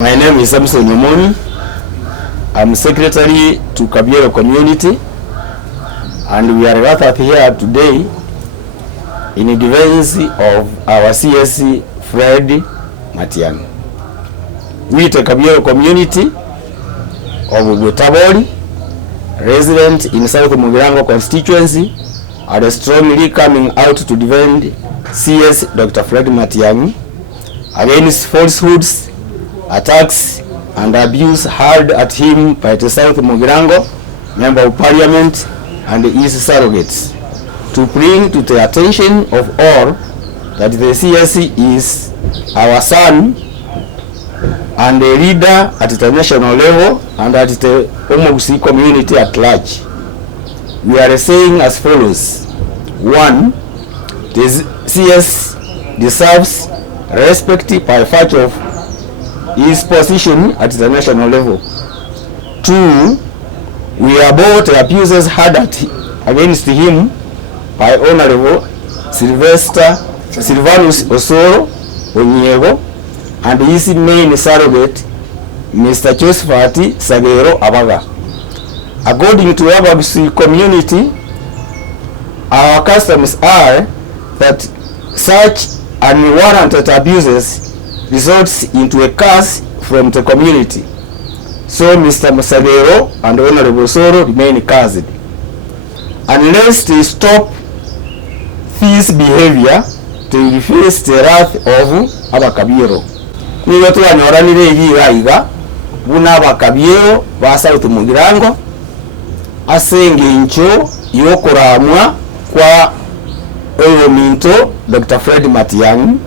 My name is Samson Yomoni. I'm secretary to Kabiero community, and we are gathered here today in defense of our CSC Fred Matiang'I. We, the Kabiero community of Butabori, resident in South Mogirango constituency, are strongly coming out to defend CS Dr. Fred Matiang'I against falsehoods, attacks and abuse hurled at him by the South Mogirango Member of Parliament and his surrogates, to bring to the attention of all that the CSC is our son and a leader at the national level and at the Mosike community at large. We are saying as follows: 1. The CS deserves respect by virtue of his position at the national level. 2. We abhor the abuses had against him by Honorable Silvanus Osoro Onyego and his main surrogate, Mr. Josephat Sagero Abaga. According to Abakabiero community, our customs are that such unwarranted abuses results into a curse from the community. So Mr. Sagero and Honorable Osoro remain cursed. Unless they stop this behavior, they will face the wrath of Abakabiero. Niyo twanyoranire igiga buna Abakabiero ba South Mogirango asenge incho yokoramwa kwa oyo minto Dr. Fred Matiang'I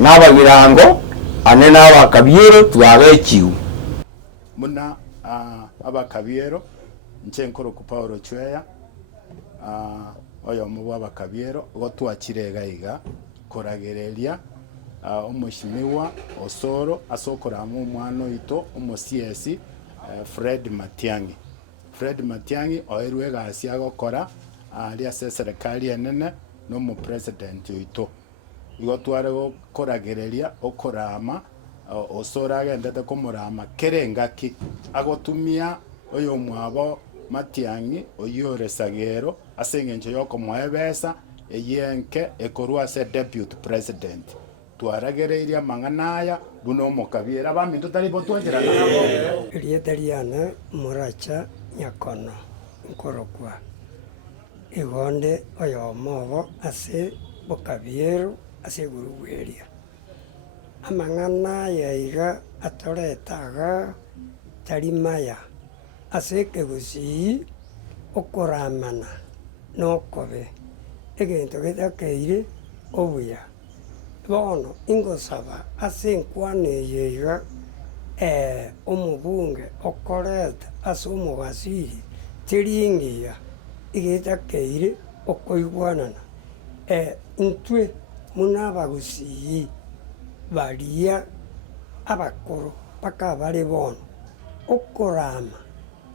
n'abagirango ane n'Abakabiero twabekiu muna Abakabiero nchenkoro ku Paulo chweya oyo mu Abakabiero gotwakirega iga koragereria omushimiwa Osoro asokoramu omwana oito omusiesi Fred Matiang'I. Fred Matiang'I oirwe gasi agokora ali ase serikali enene no mu president oito. Igo tware koragereria okorama Osoro agendete komorama kerengaki agotumia oyo mwabo Matiang'I oyore Sagero ase engencho yokomwebesa eyenke ekorwa ase deputy president. Twaragereiria manganaya buno mokabiera baminto talipo twongera nabo Rietariana Moracha Nyakono Nkorokwa Igonde oyo mobo ase Bokabiero ase Guruweria amangana yaiga atoretaga tarimaya ase kegusi okoramana nokobe egento gedakeire obuya bono ingosaba ase nkwane yeiga omubunge okoreta ase omwaziri tiringiya igedakeire okoigwanana ntwe muna abagusi baria abakoro paka bari bono okorama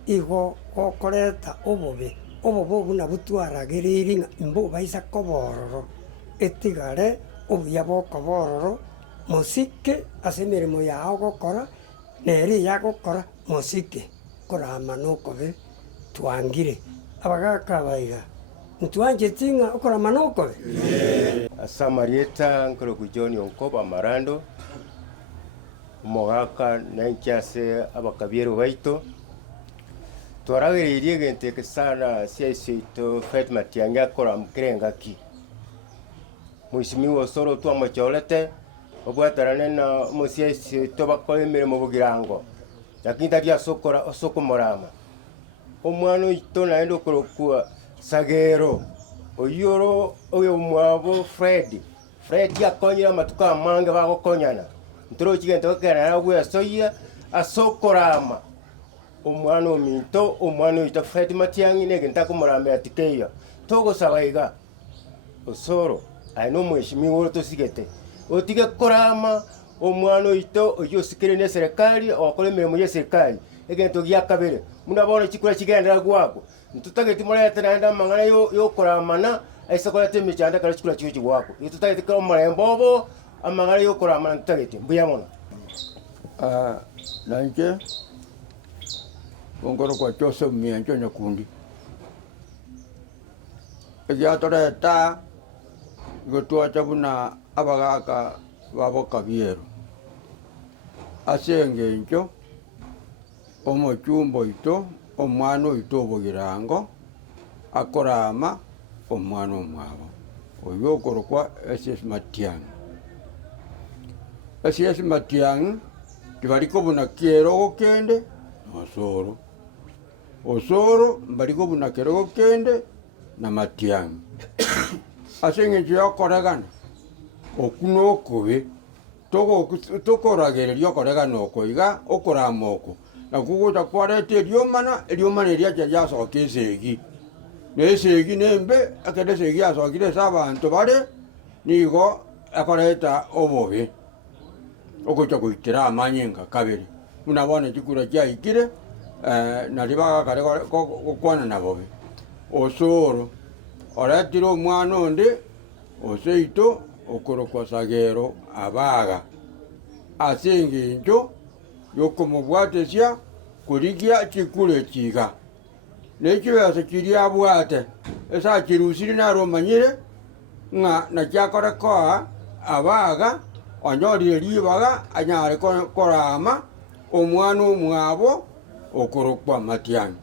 igo okoreta obobe buna butwaragiriri mbo baisa kobororo etigare obuya bokobororo Mosike ase emirimo yao gokora neri yagokora Mosike korama nokobe twangire abagaka baiga ntwanje tinga okorama nokobe Samarieta nkoro kujoni onkoba marando mogaka nankyase Abakabiero baito twaragereirie genteke sana siaisito Fred Matiang'I akora mkrengaki Mheshimiwa Osoro twamocholete obwatarane na musiaisito bakole emirimo Mogirango lakini tari asokomorama omwana oito naende okorokwa Sagero oyoro oyo mwabo Fred yakonyera amatuka amange bagokonyana ntoro kigente okera gwe soya asokorama omwana ominto omwana oito Fred Matiang'I negenta komorambera tikeya togosaba iga Osoro aino mheshimiwa tosigete otige korama omwana oito oyo sikire ne serikali okole emirimo ya serikali egento gya kabere munabona chikura kigendera gwako ntutageti morete naenda mangana yo koramana aisakola temi chanda kala chikura chiwe chiwako tutageti ko marembobo amangana yo koramana ntutageti mbuya mono Nanje ngoro kwa Joseph mianjo nyakundi egiatoreta gotwacha buna abagaka Abakabiero asengenjo omochumbo ito omwana oito Mogirango akorama omwana omwabo oyo okorokwa Matiang'I Matiang'I tibariko buna kiero gokende osoro bariko buna kiero gokende na Matiang'I asengenjo yokoregana okuno okobe tokoragereria okoregana okoiga okorama oko nakugocha kwarete eriomana eriacha riasoka esegi na esegi nembe akende esegi asokire ase abanto bare nigo akoreta obobe ogocha goitera amanyenga kabere muna bono chikura chiaikire nari bagakare gokwana na bobe osoro oretire omwana onde oseito okorokwa sagero abaga ase engencho yokomobwatesia korigia chikure chiga nekibesa kiria abwate esa kirusiri naro manyire ng'a nachiakorekoa abaga onyorire ribaga anyare korama omwana omwabo okorokwa Matiang'I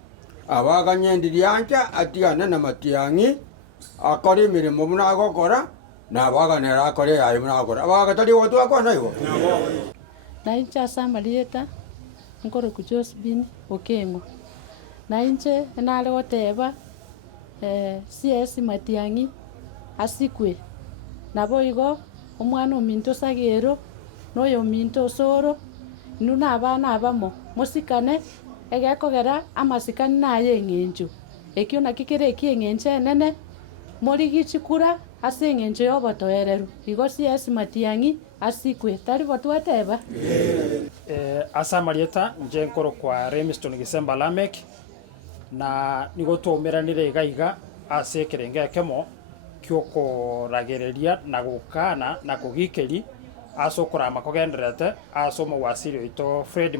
abaga nyendiriancha atigane na Matiang'I akore emirimo buna agokora na abaga nera akore yaye buna agokora abaga tari gwatwakona igo nainche ase amarieta nkoroku Josephine Okeng'o nainche enare goteba CS Matiang'I asikwe nabo igo omwana ominto sagero noyo ominto osoro inu na abana abamo mosikane egekogera amasikani naye eng'encho ekio naki kere ekieng'encho enene morigichikura ase eng'encho ya obotoereru igo CS Matiang'I asikwe tari botwateba ase amarieta nche nkorokwa Remston Gisemba Lamek na nigo twaumeranire iga ase ekerenge ekemo kiokoragereria na gukana na kugikeri ase okorama kogenderete ase omowasiri oito Fred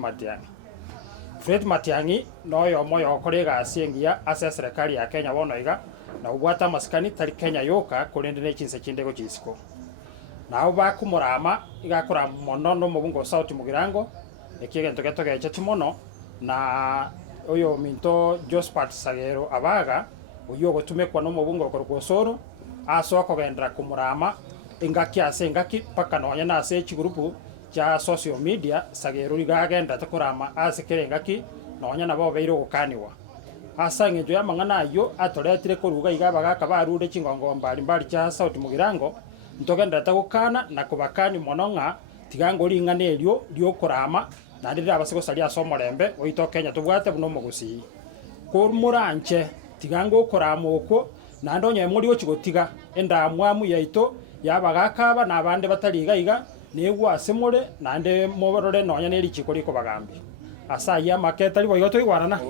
Matiang'I noyo omoyo okora egasi engiya ase serikali ya Kenya bono iga na obwata amasikani tari Kenya yoka korende na echinse chinde gochisiko nao bakumorama igakora mono no mobungo South Mogirango ekigento getogeche mono na oyo minto Josephat Sagero abaga oyo gotumekwa no mobungo okorokosoro aso kogendera kumurama ingaki ase ingaki paka nonya na ase chigurupu cha social media Sagero rigagenda takurama ase kerengaki nonya nabo beiro gukaniwa asa ngenjo ya mang'ana ayo atoretire koruga iga bagaka barude chingongo mbali cha South Mogirango ntogenda tagukana na kubakani mononga tigango ring'ana erio riokorama na ndira abasego sari asomorembe oito Kenya tubwate buno mogusi kurmuranche tigango korama oko na ndonye muri ochigotiga enda mwamu yaito yabagakaba na abande batariga iga negwa asemore na nde moborore nonya neri chikori ko bagambi asa ya maketa ribo yoto igwarana